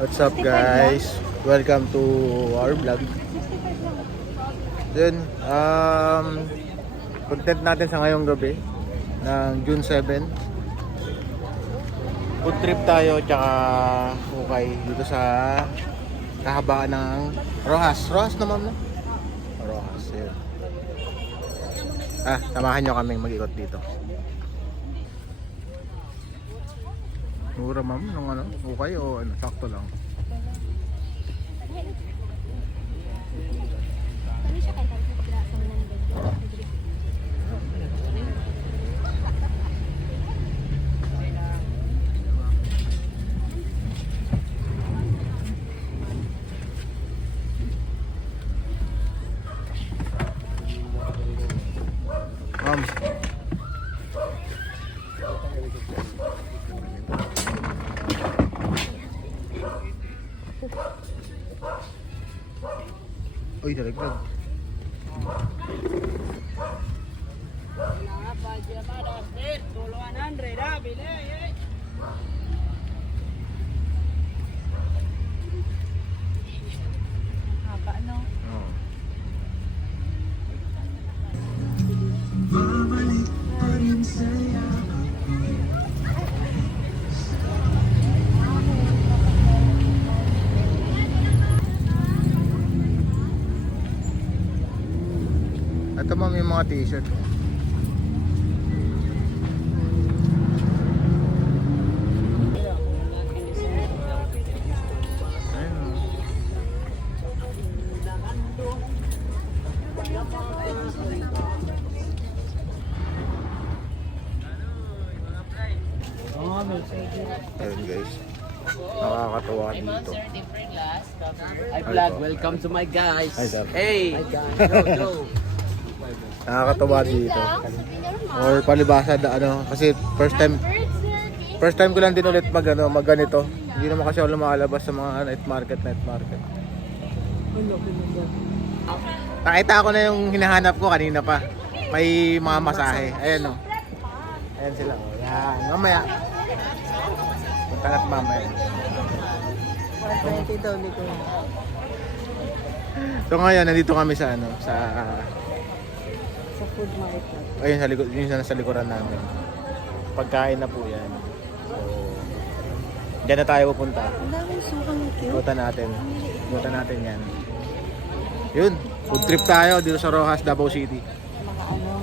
What's up guys? Welcome to our vlog. Then, content natin sa ngayong gabi ng June 7. Food trip tayo tsaka hukay dito sa kahabaan ng Rojas. Rojas naman no? Rojas, yun. Samahan nyo kaming mag-ikot dito. Mura ma'am, nung ano, hukay o ano, sakto lang. Ma'am. Uy, dalagdag. Haba, no? Oo. Ito ma'am yung mga t-shirt. Ayun, oh. Ayun guys, nakakatawa dito. Hi vlog, welcome to my guys. Hi, sir. Hey, go. Nakakatawa dito. Or palibasa ano, kasi first time ko lang din ulit mag ganito. Hindi naman kasi ako lumalabas sa mga night market. Nakita ko na yung hinahanap ko kanina pa. May mga masahe. Ayan o. Ayan sila. Yan. Mamaya. Punta na't mamaya. 20 daw ni ko. So ngayon, nandito kami sa sa Food market. ayun sa likod, yun sa likuran namin. Pagkain na po yan. So, diyan na tayo pupunta. Ang daming sukang cute. Ikutan natin yan. Yun, food trip tayo dito sa Rojas, Davao City. Mga ano.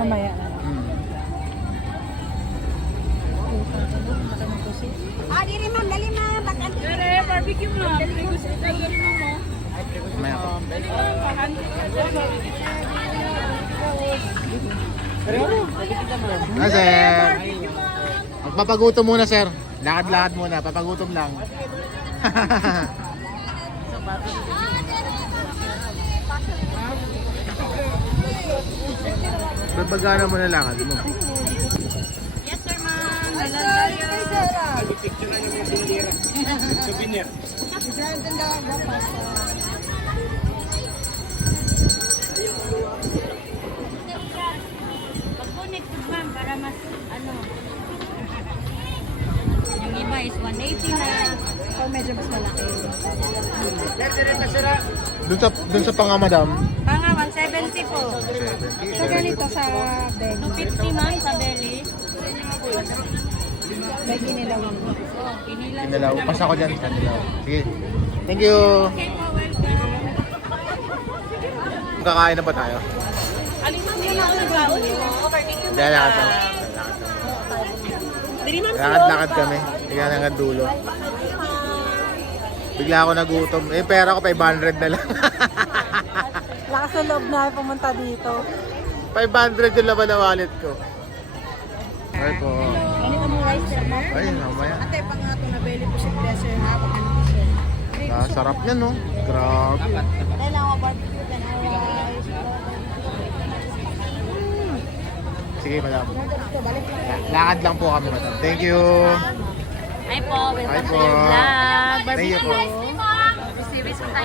Mamaya na. Dili ma'am, dali ma'am. Barbecue mo. Mamaya po. Sir. Magpapagutom muna sir. Lakad-lakad muna, papagutom lang. Babagana mo na lakad mo. Yes sir ma'am. Hello. Souvenir. Pag-connect po ma'am para mas ano. Yung iba is 180 na. O medyo mas malaki. Dun sa panga madam. Panga 170 po. 70. So ganito sa belly. 250 ma'am sa belly. May kinilawang po. Kinilaw. Kanilaw. Pasa ko dyan. Kanilaw. Sige. Thank you. Okay po, welcome. Kakain na ba tayo? Aling ma'am yun ako naglaon mo. Barbecue Kaya lakad kami. Dili ma'am Lakad-lakad kami. Kaya hanggang dulo. Bigla ako nagutom. Eh, pera ko 500 na lang. Lakas sa loob na pumunta dito. 500 yung laban na wallet ko. Ay po. Ganito mo rice sir mo. Ay, mamaya. Ate, pang ato na belly po si Pleasure ha. Baka Sarap yan, no? Grabe. Kailangan barbecue ka na rice. Sige Sige, madam. Lakad lang po kami, madam. Thank you. Hi po, Hi welcome po. to your vlog. Thank you po.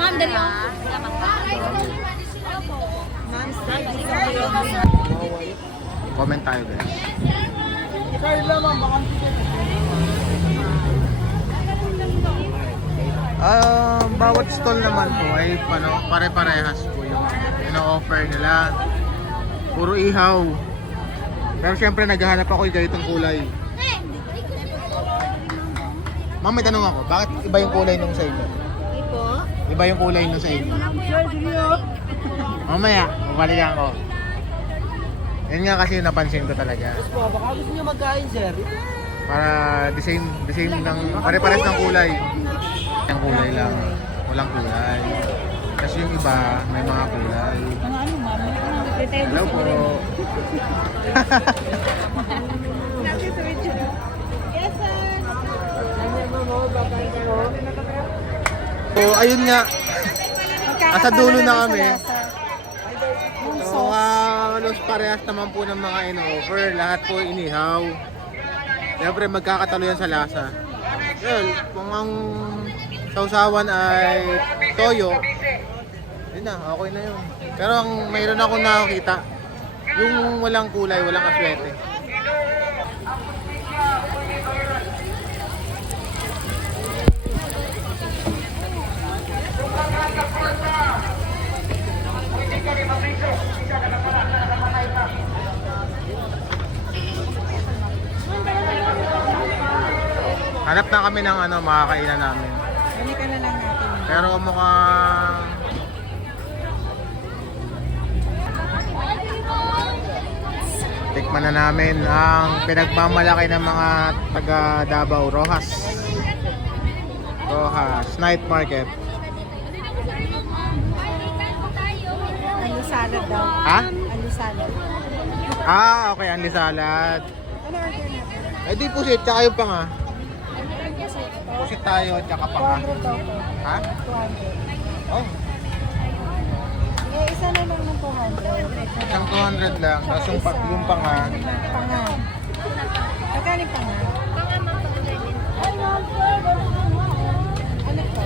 Ma'am, dali po. Comment tayo guys. Bawat stall naman po ay pare-parehas po yung ino-offer nila. Puro ihaw. Pero syempre naghahanap ako ng ganitong kulay. Ma'am, may tanong ako. Bakit iba yung kulay nung sa inyo? Iba yung kulay nung sa inyo? Mamaya, bumalikan ko. Yun nga kasi yung napansin ko talaga. Baka gusto niyo magkain, sir. Para the same ng pare-pares ng kulay. Yung kulay lang, walang kulay. Kasi yung iba, may mga kulay. Hello po. So, ayun nga. Nasa dulo na kami. So, halos parehas naman po ng mga in-offer. Lahat po inihaw. Siyempre, magkakatalo yan sa lasa. Well, kung ang sausawan ay toyo, yun na, okay na yun. Pero ang mayroon akong nakakita, yung walang kulay, walang aswete. Hanap na kami ng makakainan namin. Balikan na lang natin. Pero mukhang tikman na namin ang pinagmamalaki ng mga taga Davao, Rojas Night Market. Ano salad daw? Ha? Ano salad? Okay, anli salad. Ano order natin? Eh di pusit, tsaka yung panga. Pusit tayo, tsaka panga. 200 daw po. Ha? 200. Oh, Eh, isa na lang ng 200. isang 200 lang. Tapos yung panga, Panga. Magkano yung panga? Ano po?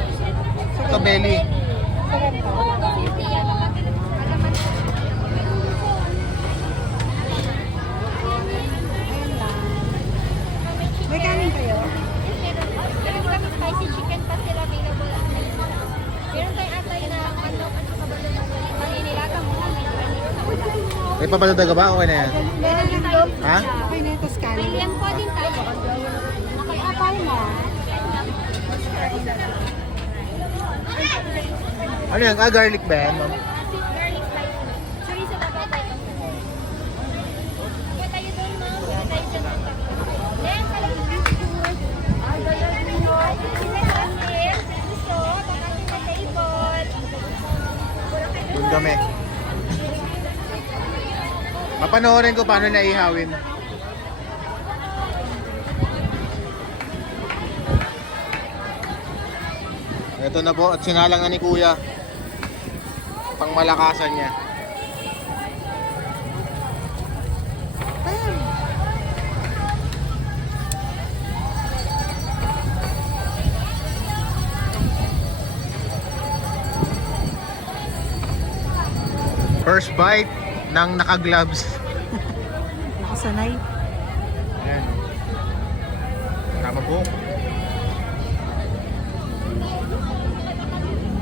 ito belly. Sarap po. Ayan lang. May kanin kayo? Meron kami spicy chicken pa sila available. Meron tayong atay na maninilagang muna. May papadadaga ba? Okay na yan. Meron din daw. Ha? Okay na ito kanin. William po din tayo. Nakay-apay na. Ano yan? Garlic ba yan? Ma'am? Garlic spicy. Chorizo ba ba tayo? Kaya tayo doon, ma'am. Kaya tayo dyan. Then, talagang biscuit. Gusto, tatasin sa table. Doon kami. Papanoorin ko paano naihawin. Ito na po at sinalang na ni Kuya. Pangmalakasan niya. First bite ng naka-gloves. Hindi ako sanay. Ayan. Tama po.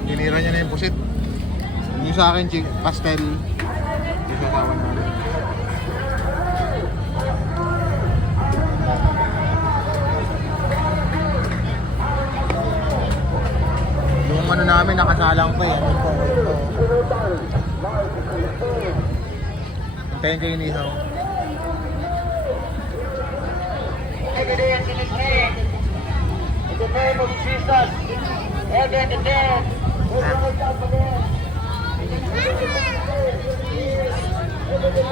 Tinira niya na yung pusit. Yung sa akin, pastel. Yung sasawan namin. Yung ano namin, nakasalang pa eh. Ano po, ano po. Hintayin kayo ni Isaw. In the name of Jesus, heaven and earth,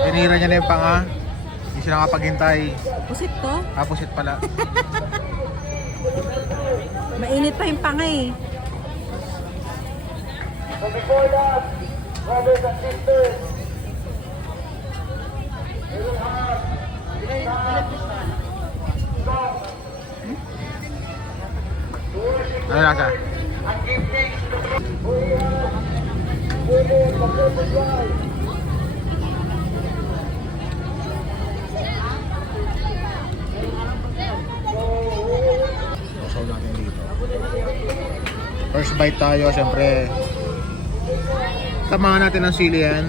Tinira niya na yung panga. Hindi siya nakapaghintay. Pusit to? Pusit pala. Mainit pa yung panga eh. so before that, brothers and sisters, we will have Ano lasa? and give thanks to the Lord. We have given the perfect life. Sausaw natin dito. First bite tayo, syempre. Tamahan natin ng sili yan.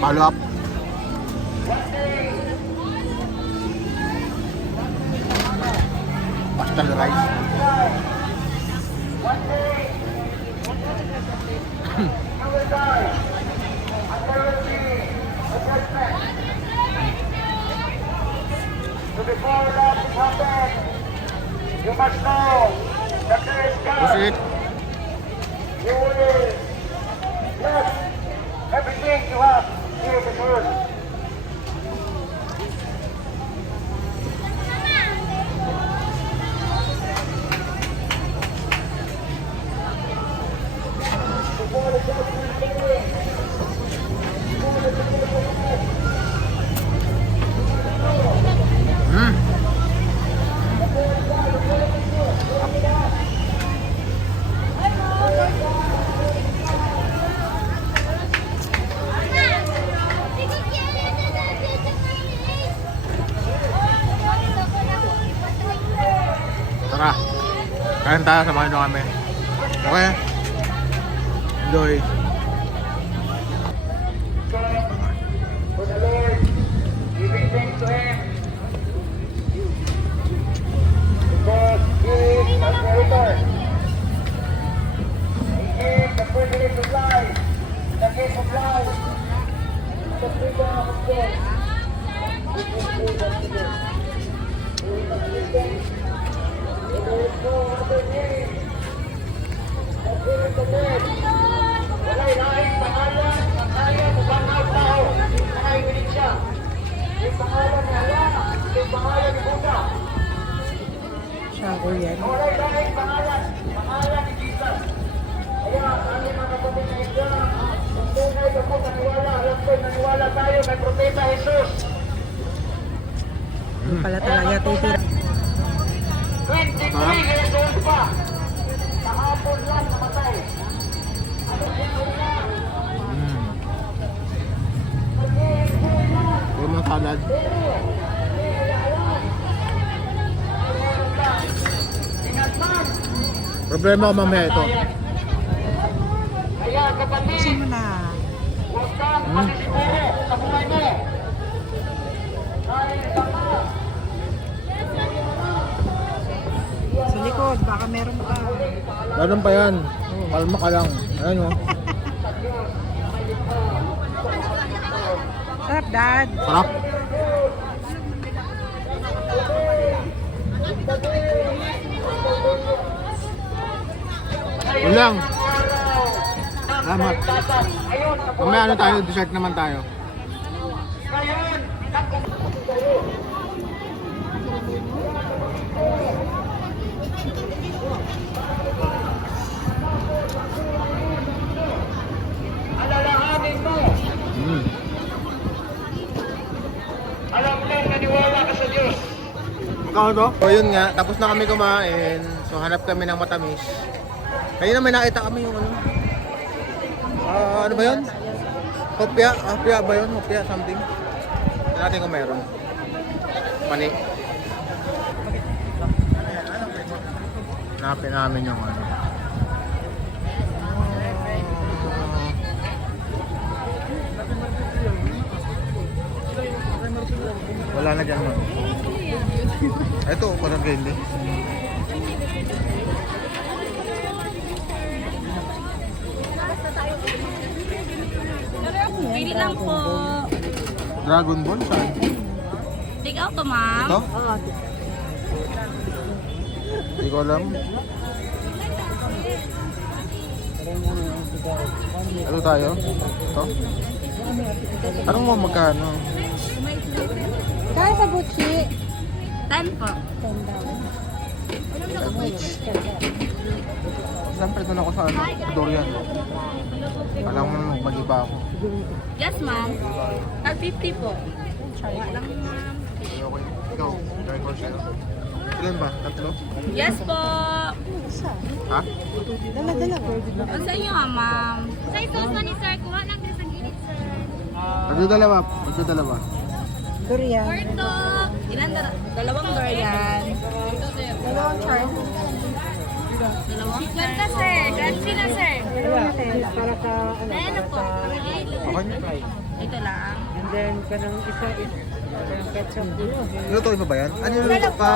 Follow up. Pastel rice. You will die, and there will be a judgment. So before that happens, you must know that there is God. Pusit. You will let everything you have here in this earth. Before the judgment day, Tara. Kain tayo, samahan nyo kami. Okay? Enjoy. for the Lord, giving thanks to Him. Because He is the Creator. He is the privilege of life, the gift of life, the freedom of God. We can do that today. We must give thanks. There is no other name that given the Lord. Wala'y laing pangalan na kaya mabangaw tao na naibinig siya. Yung pangalan ni Allah, yung pangalan ni Buddha. Shower yan. Wala'y laing pangalan ni Jesus. Kaya kami mga kapatid na Islam, kung tunay ako naniwala, alam ko'y naniwala tayo kay Propeta Jesus. Yung pala talaga titira. 23 years old pa. Kahapon lang namatay. Ano siya? Yung mga salad. Problema ko mamaya ito. Kaya kapatid, Sino na? huwag kang masisiguro sa buhay mo. Dahil baka Sa likod, baka meron pa. Ganun pa yan. Kalma ka lang. Ayan o. Sarap, Dad. Sarap. Yun lang. Salamat. ayun, sa Mamaya ano tayo, dessert naman tayo. ngayon, alalahanin mo. Alam mo lang, naniwala ka sa Diyos. Ikaw to? So yun nga, tapos na kami kumain. So hanap kami ng matamis. Kaya may nakita kami yung ano. Ano ba yun? Hopya? Hopya ba yun? Hopya something? Tignan natin kung meron. Mani. Hanapin namin yung ano. Wala na dyan mo. Ito, parang candy. Pili lang po. Dragon Ball, saan? Take out to, ma'am. Ito? Hindi ko alam. Ano tayo? Ito? Anong mo magkano? Kaya sa Gucci. 10 po. 10 daw. Siyempre doon ako sa ano, Dorian. Alam mo naman mag-iba ako. Yes, ma'am. Tag 50 po. Okay. Ikaw, try ko siya. Ilan ba? Tatlo? Yes po. Ha? Ang sa inyo, ma'am. Sa sauce na ni sir, kuha lang din sa gilid, sir. Magdadalawa. Magdadalawa. Porto. Ilan? Dalawang durian. Dalawang char. Dalawang Chicken ka, sir. Gansi na, sir. Ayan po. Okay na. Ito lang. Nilutuin mo ba yan? Ano yung luto ka?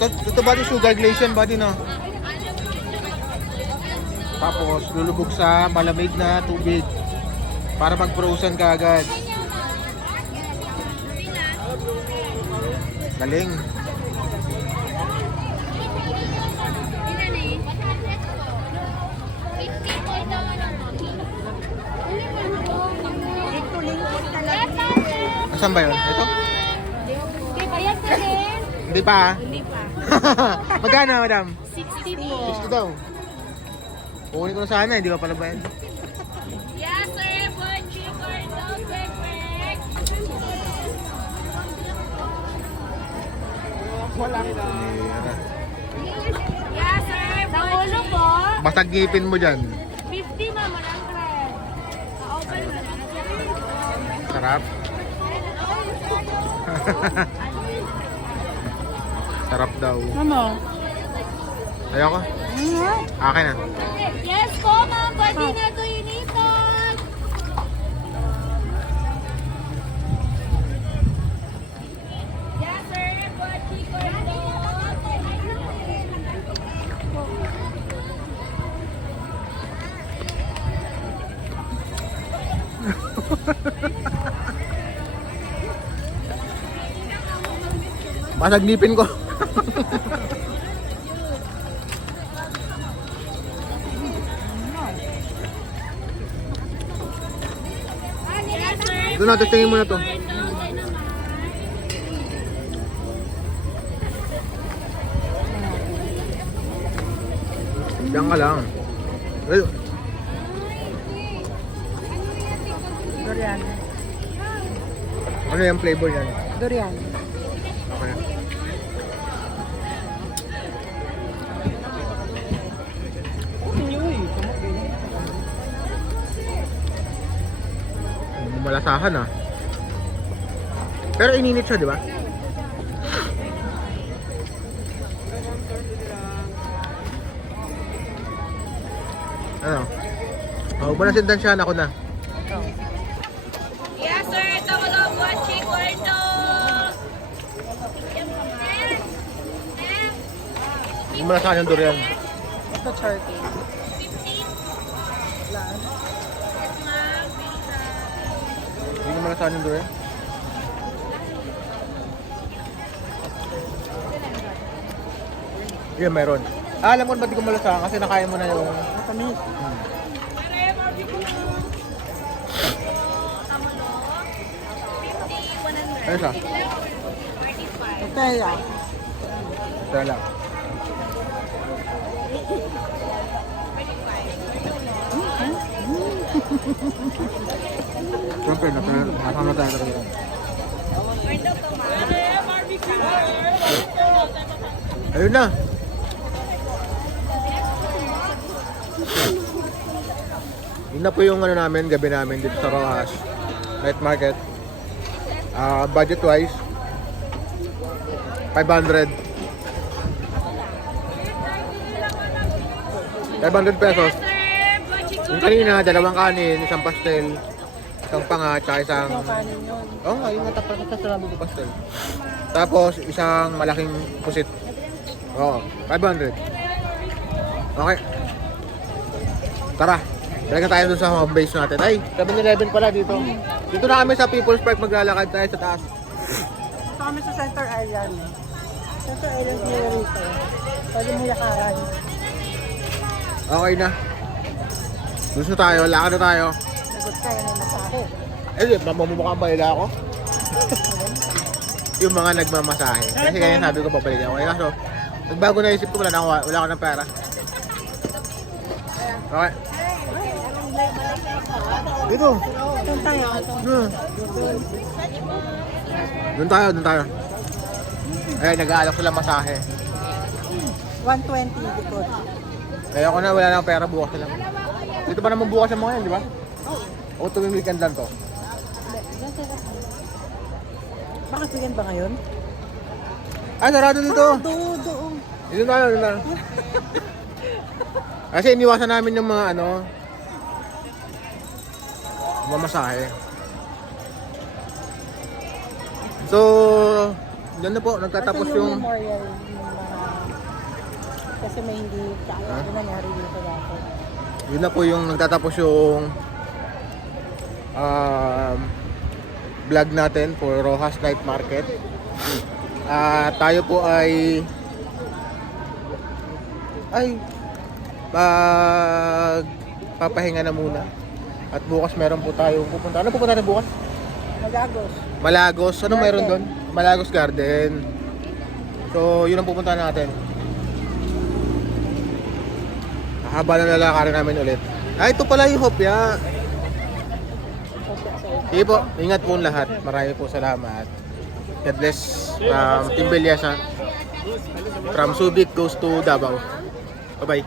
Ito ba yung sugar glaze yan, buddy, no? Tapos, lulubog sa malamig na tubig para mag-frozen ka agad. Galing. Ilan eh? 50 po ito. Asan ba yun? Ito? Di ba yan, sir? Hindi pa, ah. Hindi pa. Magkano, madam? 60 po. 60 daw. Kukunin ko na sana, hindi pa pala ba yan? Yes, sir. Bonchi, Cordo, perfect. Yes, sir. Pangulo po. Basta ngipin mo dyan. 50, ma'am. Walang cred. Ka-open mo lang. Sarap. Sarap daw. Ano? Ayoko. Akin na. Yes po, ma'am. Pwede na ito initan. Yes, sir. Bonchi, Cordo. Basag ngipin ko. Yes, sir. Doon natin tingin mo na to. Cordo, tayo naman. Diyan ka lang. Ay, Durian. ano yung flavor niyan? Durian. Okay. Malasahan ah. Pero ininit siya, di ba? Ano? Oh, manasintansyahan ako na. Yes, sir. Ito wala Bonchi, Cordo. Hindi malasahan yung durian. Ito turkey. 50. Last. Yes, ma'am. Hindi ko malasahan yung durian. Yan, meron. Ah, alam mo ba't di ko malasahan? Kasi nakain mo na yung... Matamis. Ano siya? Kaya. Kaya lang. Siyempre, nasama tayo talaga. Ayun na. Yun na po yung ano namin, gabi namin dito sa Rojas Night Market. Budget wise 500 pesos. Yung kanina, dalawang kanin, isang pastel, isang panga, tsaka isang... Kanin yun. Oo nga, yung natapos sa sinabi ko pastel. Tapos, isang malaking pusit. Oo, 500. Okay. Tara, talaga tayo dun sa home base natin. Ay, 7-Eleven pala dito. Dito na kami sa People's Park, maglalakad tayo sa taas. Ito kami sa Center Island. Center Island niya rito. Pwede mo yakaran. Okay na. Gusto tayo, lakad na tayo. Sagot ka, yan ay masahe. Mamumukhang balila ako. Yung mga nagmamasahe. Kasi kaya sabi ko babalik ako. Kaya kaso, nagbago na isip ko, wala ko ng pera. Okay. Dito. Doon tayo. Doon tayo. Ay, nag-aalok sila masahe. 120 likod. Kaya ako na, wala na akong pera, bukas na lang. Dito pa naman bukas yung mga yan, di ba? O tuwing weekend lang to. Bakit weekend ba ngayon? Ah, sarado dito. Doon. Dito tayo. Kasi iniwasan namin yung mga mamasahe. So, doon na po, nagtatapos yung... memorial kasi may hindi kaya yung nangyari dito dati. Yun na po yung nagtatapos yung vlog natin for Rojas Night Market. Tayo po ay papahinga na muna. At bukas meron po tayong pupunta. Ano pupunta natin bukas? Malagos. Malagos. Ano Garden. meron doon? Malagos Garden. So, yun ang pupunta natin. Haba na lalakarin namin ulit. Ito pala yung Hopya. Sige po, ingat po lahat. Marami po salamat. God bless from Team Belyasa. From Subic goes to Davao. Bye-bye.